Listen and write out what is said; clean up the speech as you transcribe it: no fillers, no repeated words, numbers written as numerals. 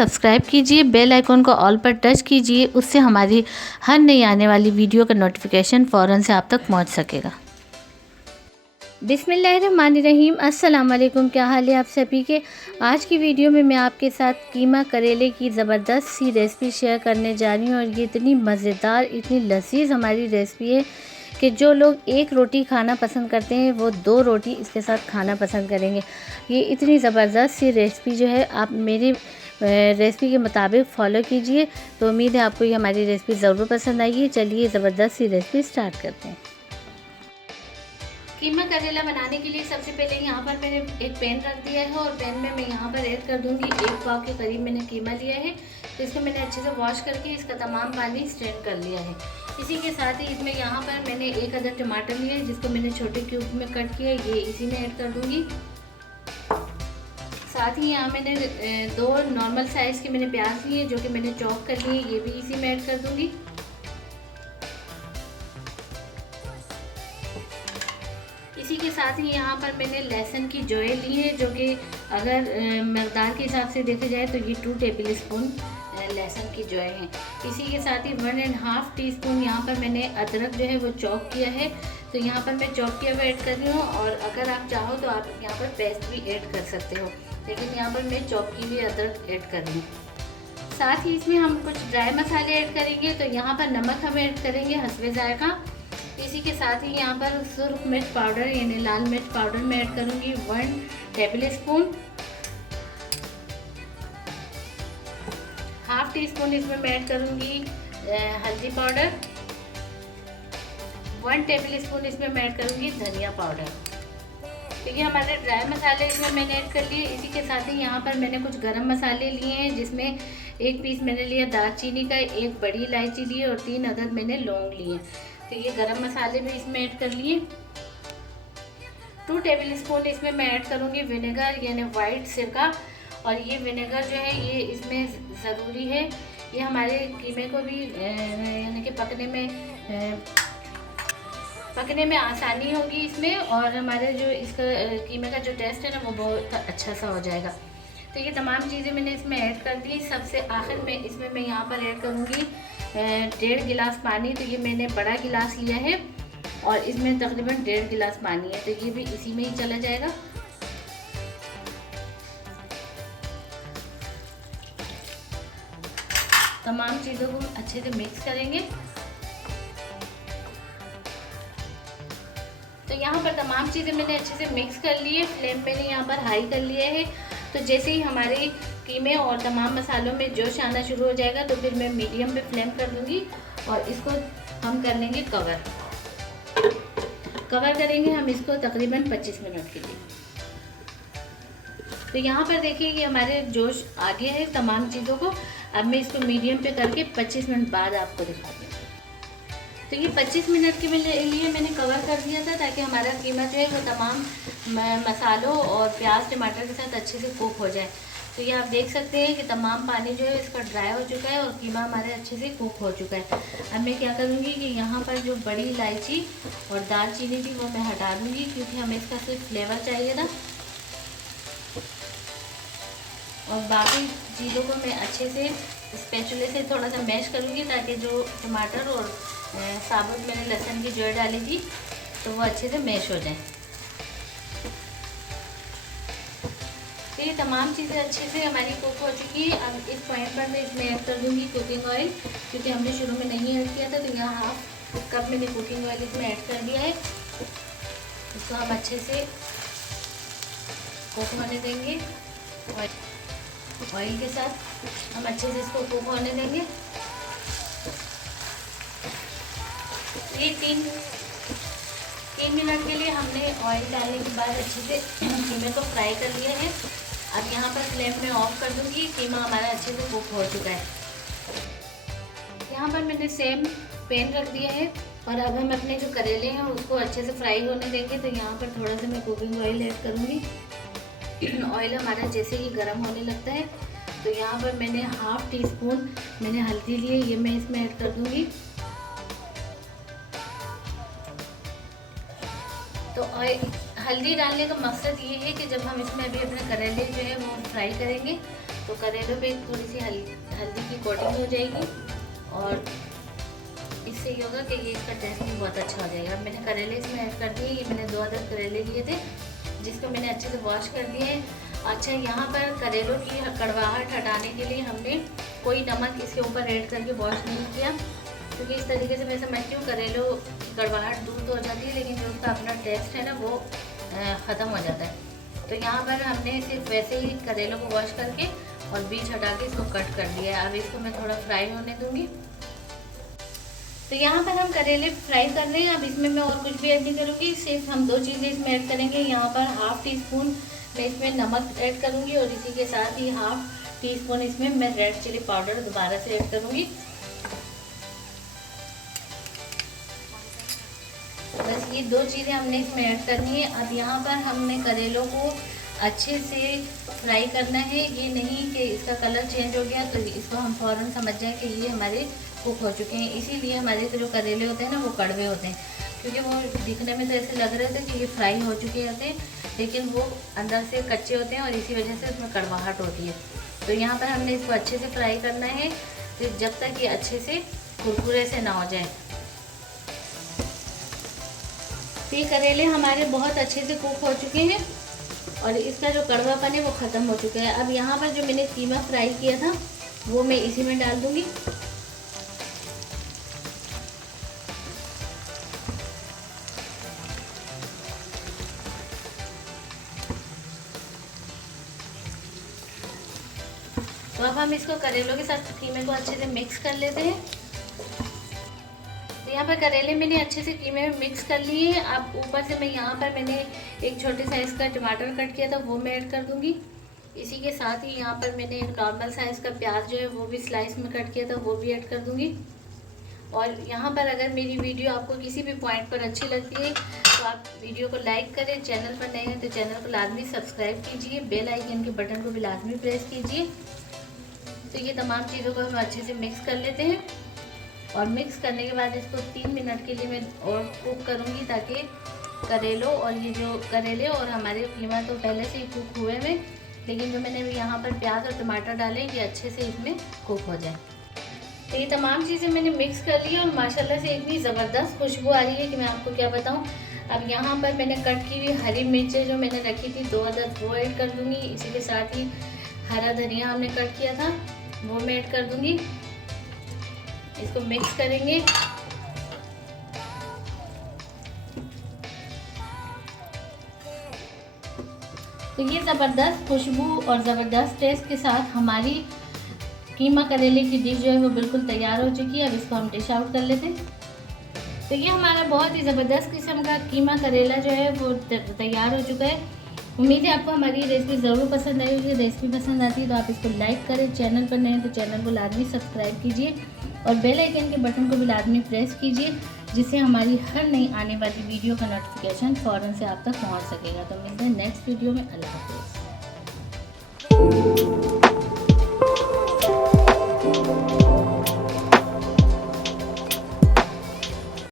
Subscribe कीजिए, bell icon को all पर टच कीजिए, उससे हमारी हर नई आने वाली वीडियो का नोटिफिकेशन फ़ौरन से आप तक पहुंच सकेगा। बिस्मिल्लाहिर्रहमानिर्रहीम, अस्सलाम वालेकुम। क्या हाल है आप सभी के। आज की वीडियो में मैं आपके साथ कीमा करेले की ज़बरदस्त सी रेसिपी शेयर करने जा रही हूँ और ये इतनी मज़ेदार, इतनी लजीज हमारी रेसिपी है कि जो लोग एक रोटी खाना पसंद करते हैं वो 2 रोटी इसके साथ खाना पसंद करेंगे। ये इतनी ज़बरदस्त सी रेसिपी जो है आप मेरी रेसिपी के मुताबिक फ़ॉलो कीजिए, तो उम्मीद है आपको ये हमारी रेसिपी ज़रूर पसंद आएगी। चलिए ज़बरदस्त सी रेसिपी स्टार्ट करते हैं। कीमा करेला बनाने के लिए सबसे पहले यहाँ पर मैंने एक पैन रख दिया है और पैन में मैं यहाँ पर ऐड कर दूँगी 1 पाव के करीब मैंने कीमा लिया है। तो इसको मैंने अच्छे से वॉश करके इसका तमाम पानी स्ट्रेन कर लिया है। इसी के साथ ही इसमें यहाँ पर मैंने 1 अदद टमाटर लिया है जिसको मैंने छोटे क्यूब में कट किया है, ये इसी में ऐड कर दूँगी। साथ ही यहाँ मैंने 2 नॉर्मल साइज़ के मैंने प्याज लिए जो कि मैंने चॉप कर लिए, ये भी इसी में ऐड कर दूँगी। इसी के साथ ही यहाँ पर मैंने लहसुन की जौएं ली है जो कि अगर मकदार के हिसाब से देखा जाए तो ये 2 टेबल स्पून लहसुन की जौएं हैं। इसी के साथ ही 1.5 टीस्पून यहाँ पर मैंने अदरक जो है वो चॉप किया है, तो यहाँ पर मैं चॉप किया हुआ ऐड कर रही हूँ और अगर आप चाहो तो आप यहाँ पर पेस्ट भी ऐड कर सकते हो, लेकिन यहाँ पर मैं चॉप की हुई अदरक ऐड कर रही हूँ। साथ ही इसमें हम कुछ ड्राई मसाले ऐड करेंगे, तो यहाँ पर नमक हम ऐड करेंगे हस्बे जायका। इसी के साथ ही यहाँ पर सुर्ख मिर्च पाउडर यानी लाल मिर्च पाउडर मैं ऐड करूँगी 1 टेबल स्पून। 1/2 टीस्पून इसमें मैं ऐड करूँगी हल्दी पाउडर। 1 टेबल स्पून इसमें मैं ऐड करूँगी धनिया पाउडर। तो ये हमारे ड्राई मसाले इसमें मैंने ऐड कर लिए। इसी के साथ ही यहाँ पर मैंने कुछ गरम मसाले लिए हैं जिसमें 1 पीस मैंने लिया दालचीनी का, 1 बड़ी इलायची ली और 3 अदद मैंने लौंग लिए। तो ये गरम मसाले भी इसमें ऐड कर लिए। 2 टेबल स्पून इसमें मैं ऐड करूँगी विनेगर यानी वाइट सिरका, और ये विनेगर जो है ये इसमें ज़रूरी है, ये हमारे कीमे को भी यानी कि पकने में आसानी होगी इसमें, और हमारे जो इसका कीमे का जो टेस्ट है ना वो बहुत अच्छा सा हो जाएगा। तो ये तमाम चीज़ें मैंने इसमें ऐड कर दी। सबसे आखिर में इसमें मैं यहाँ पर ऐड करूँगी 1.5 गिलास पानी। तो ये मैंने बड़ा गिलास लिया है और इसमें तकरीबन 1.5 गिलास पानी है, तो ये भी इसी में ही चला जाएगा। तमाम चीज़ों को अच्छे से मिक्स करेंगे। तो यहाँ पर तमाम चीज़ें मैंने अच्छे से मिक्स कर लिए। फ्लेम मैंने यहाँ पर हाई कर लिया है। तो जैसे ही हमारे कीमे और तमाम मसालों में जोश आना शुरू हो जाएगा तो फिर मैं मीडियम पे फ्लेम कर दूँगी और इसको हम कर लेंगे कवर करेंगे हम इसको तकरीबन 25 मिनट के लिए। तो यहाँ पर देखिए कि हमारे जोश आ गया है तमाम चीज़ों को। अब मैं इसको मीडियम पे करके 25 मिनट बाद आपको दिखाती हूँ। तो ये 25 मिनट के लिए मैंने कवर कर दिया था ताकि हमारा कीमा जो है वो तमाम मसालों और प्याज टमाटर के साथ अच्छे से कुक हो जाए। तो ये आप देख सकते हैं कि तमाम पानी जो है इसका ड्राई हो चुका है और कीमा हमारे अच्छे से कुक हो चुका है। अब मैं क्या करूँगी कि यहाँ पर जो बड़ी इलायची और दालचीनी थी वो मैं हटा दूँगी क्योंकि हमें इसका सिर्फ फ्लेवर चाहिए था, और बाकी चीज़ों को मैं अच्छे से स्पैचुले से थोड़ा सा मैश करूँगी ताकि जो टमाटर और साबुत मैंने लहसुन की जड़ डाली थी तो वो अच्छे से मैश हो जाए। तो ये तमाम चीज़ें अच्छे से हमारी कुक हो चुकी है। अब इस पॉइंट पर मैं इसमें ऐड कर दूँगी कुकिंग ऑयल, क्योंकि हमने शुरू में नहीं ऐड किया था। तो यहाँ 1/2 कप मैंने कुकिंग ऑयल इसमें ऐड कर दिया है। इसको हम अच्छे से कुक होने देंगे। ऑयल के साथ हम अच्छे से इसको कुक होने देंगे। ये 3 मिनट के लिए हमने ऑयल डालने के बाद अच्छे से कीमे को फ्राई कर लिया है। अब यहाँ पर फ्लेम में ऑफ कर दूँगी। कीमा हमारा अच्छे से कुक हो चुका है। यहाँ पर मैंने सेम पैन रख दिया है और अब हम अपने जो करेले हैं उसको अच्छे से फ्राई होने देंगे। तो यहाँ पर थोड़ा सा मैं कुकिंग ऑयल ऐड करूँगी। ऑयल हमारा जैसे ही गर्म होने लगता है तो यहाँ पर मैंने 1/2 टीस्पून मैंने हल्दी ली है, ये मैं इसमें ऐड कर दूँगी। तो हल्दी डालने का मकसद ये है कि जब हम इसमें अभी अपने करेले जो है वो फ्राई करेंगे तो करेलों पे थोड़ी सी हल्दी की कोटिंग हो जाएगी और इससे ये होगा कि ये इसका टेस्ट भी बहुत अच्छा हो जाएगा। अब मैंने करेले इसमें ऐड कर दिए। ये मैंने 2 अदद करेले लिए थे जिसको मैंने अच्छे से वॉश कर दिए हैं। अच्छा, यहाँ पर करेलों की कड़वाहट हटाने के लिए हमने कोई नमक इसके ऊपर ऐड करके वॉश नहीं किया, क्योंकि इस तरीके से मैं समझती हूँ करेलों की कड़वाहट दूर तो हो जाती है, लेकिन जो उसका अपना टेस्ट है ना वो ख़त्म हो जाता है। तो यहाँ पर हमने सिर्फ वैसे ही करेलों को वॉश करके और बीज हटा के इसको कट कर दिया है। अब इसको मैं थोड़ा फ्राई होने दूँगी। तो यहाँ पर हम करेले फ्राई कर रहे हैं। अब इसमें मैं और कुछ भी ऐड नहीं करूँगी, सिर्फ हम 2 चीज़ें इसमें ऐड करेंगे। यहाँ पर हाफ़ टी स्पून मैं इसमें नमक ऐड करूँगी और इसी के साथ ही हाफ़ टी स्पून इसमें मैं रेड चिली पाउडर दोबारा से ऐड करूँगी। बस ये 2 चीज़ें हमने इसमें ऐड करनी है। अब यहाँ पर हमने करेलों को अच्छे से फ्राई करना है। ये नहीं कि इसका कलर चेंज हो गया तो इसको हम फ़ौरन समझ जाएं कि ये हमारे कुक हो चुके हैं। इसीलिए हमारे जो करेले होते हैं ना वो कड़वे होते हैं, क्योंकि वो दिखने में तो ऐसे लग रहे थे कि ये फ्राई हो चुके होते हैं, लेकिन वो अंदर से कच्चे होते हैं और इसी वजह से उसमें कड़वाहट होती है। तो यहाँ पर हमने इसको अच्छे से फ्राई करना है तो जब तक ये अच्छे से कुरकुरे से ना हो जाए। तो ये करेले हमारे बहुत अच्छे से कुक हो चुके हैं और इसका जो कड़वापन है वो ख़त्म हो चुका है। अब यहाँ पर जो मैंने कीमा फ्राई किया था वो मैं इसी में डाल दूँगी। तो अब हम इसको करेलों के साथ कीमे को अच्छे से मिक्स कर लेते हैं। तो यहाँ पर करेले मैंने अच्छे से कीमे में मिक्स कर लिए हैं। अब ऊपर से मैं यहाँ पर मैंने एक छोटे साइज़ का टमाटर कट किया था वो मैं ऐड कर दूँगी। इसी के साथ ही यहाँ पर मैंने नॉर्मल साइज़ का प्याज जो है वो भी स्लाइस में कट किया था वो भी ऐड कर दूँगी। और यहाँ पर अगर मेरी वीडियो आपको किसी भी पॉइंट पर अच्छी लगती है तो आप वीडियो को लाइक करें। चैनल पर नए हैं तो चैनल को लाजमी सब्सक्राइब कीजिए, बेल आइकन के बटन को भी लाजमी प्रेस कीजिए। तो ये तमाम चीज़ों को हम अच्छे से मिक्स कर लेते हैं और मिक्स करने के बाद इसको 3 मिनट के लिए मैं और कुक करूँगी, ताकि करेलों और ये जो करेले और हमारे कीमा तो पहले से ही कुक हुए हैं, लेकिन जो मैंने यहाँ पर प्याज और टमाटर डाले ये अच्छे से इसमें कुक हो जाए। तो ये तमाम चीज़ें मैंने मिक्स कर ली और माशाल्लाह से इतनी ज़बरदस्त खुशबू आ रही है कि मैं आपको क्या बताऊँ। अब यहाँ पर मैंने कट की हुई हरी मिर्चें जो मैंने रखी थी 2 अदद वो ऐड कर दूँगी। इसी के साथ ही हरा धनिया हमने कट किया था वो मैं ऐड कर दूँगी। इसको मिक्स करेंगे। तो ये ज़बरदस्त खुशबू और ज़बरदस्त टेस्ट के साथ हमारी कीमा करेले की डिश जो है वो बिल्कुल तैयार हो चुकी है। अब इसको हम डिश आउट कर लेते हैं। तो ये हमारा बहुत ही ज़बरदस्त किस्म का कीमा करेला जो है वो तैयार हो चुका है। उम्मीद है आपको हमारी रेसिपी ज़रूर पसंद आई होगी। रेसिपी पसंद आती है तो आप इसको लाइक करें, चैनल पर नए हैं तो चैनल को लाजमी सब्सक्राइब कीजिए और बेल आइकन के बटन को भी लाजमी प्रेस कीजिए, जिससे हमारी हर नई आने वाली वीडियो का नोटिफिकेशन फ़ौरन से आप तक पहुंच सकेगा। तो मिलते हैं नेक्स्ट वीडियो में। अल्लाह हाफ़िज़।